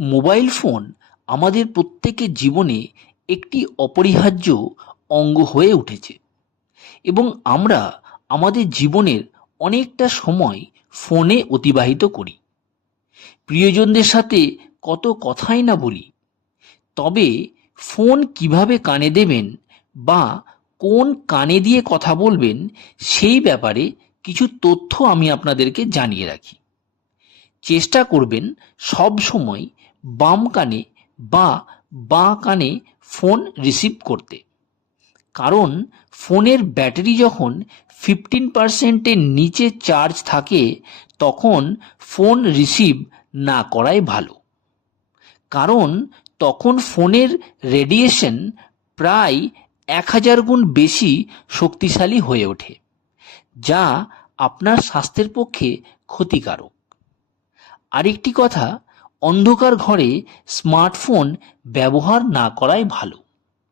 Mobile phone আমাদের প্রত্যেকের জীবনে একটি অপরিহার্য অঙ্গ হয়ে উঠেছে। এবং আমরা আমাদের জীবনের অনেকটা সময় ফোনে অতিবাহিত করি। প্রিয়জনদের সাথে কত কথাই না বলি। তবে ফোন কীভাবে কানে দেবেন বা কোন কানে দিয়ে কথা বলবেন সেই ব্যাপারে কিছু তথ্য আমি আপনাদেরকে জানিয়ে রাখি। চেষ্টা করবেন সব সময় বাম কানে বা বাঁ কানে ফোন রিসিভ করতে। কারণ ফোনের ব্যাটারি যখন ফিফটিন পার্সেন্টের নিচে চার্জ থাকে, তখন ফোন রিসিভ না করাই ভালো। কারণ তখন ফোনের রেডিয়েশন প্রায় এক হাজার গুণ বেশি শক্তিশালী হয়ে ওঠে, যা আপনার স্বাস্থ্যের পক্ষে ক্ষতিকারক। আরেকটি কথা অন্ধকার ঘরে স্মার্টফোন ব্যবহার না করাই ভালো।